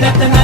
Nothing.